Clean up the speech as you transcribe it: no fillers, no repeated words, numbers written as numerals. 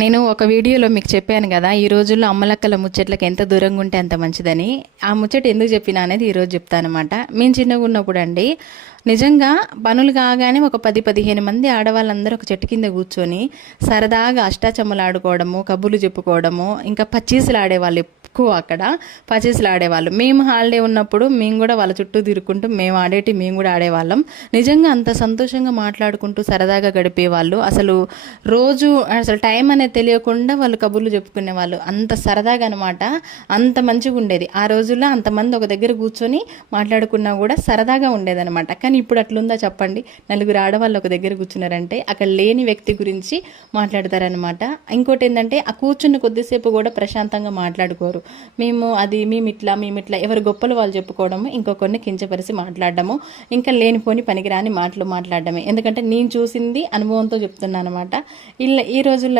నేను ఒక వీడియోలో మీకు చెప్పాను కదా, ఈ రోజుల్లో అమ్మలక్కల ముచ్చట్లకి ఎంత దూరంగా ఉంటే అంత మంచిదని. ఆ ముచ్చట ఎందుకు చెప్పినా అనేది ఈరోజు చెప్తానమాట. మేము చిన్నగా ఉన్నప్పుడు అండి, నిజంగా పనులు కాగానే ఒక 10-15 మంది ఆడవాళ్ళందరూ ఒక చెట్టు కింద కూర్చొని సరదాగా అష్టాచమ్మలు ఆడుకోవడము, కబుర్లు చెప్పుకోవడము, ఇంకా పచ్చీసులు ఆడేవాళ్ళు. ఎక్కువ అక్కడ పచ్చీసులు ఆడేవాళ్ళు. మేము హాలిడే ఉన్నప్పుడు మేము కూడా వాళ్ళ చుట్టూ తిరుక్కుంటూ మేము కూడా ఆడేవాళ్ళం. నిజంగా అంత సంతోషంగా మాట్లాడుకుంటూ సరదాగా గడిపేవాళ్ళు. అసలు టైం అనేది తెలియకుండా వాళ్ళు కబుర్లు చెప్పుకునే వాళ్ళు. అంత సరదాగా అనమాట. అంత మంచిగా ఉండేది. ఆ రోజుల్లో అంతమంది ఒక దగ్గర కూర్చొని మాట్లాడుకున్నా కూడా సరదాగా ఉండేదన్నమాట. కానీ ఇప్పుడు అట్లుందా చెప్పండి? నలుగురు ఆడవాళ్ళు ఒక దగ్గర కూర్చున్నారంటే అక్కడ లేని వ్యక్తి గురించి మాట్లాడతారనమాట. ఇంకోటి ఏంటంటే, ఆ కూర్చున్న కొద్దిసేపు కూడా ప్రశాంతంగా మాట్లాడుకోరు. మేము ఇట్లా ఎవరి గొప్పలు వాళ్ళు చెప్పుకోవడము, ఇంకొకరిని కించపరిచి మాట్లాడడము, ఇంకా లేనిపోని పనికిరాని మాటలు మాట్లాడడమే. ఎందుకంటే నేను చూసింది అనుభవంతో చెప్తున్నాను అనమాట. ఈ రోజుల్లో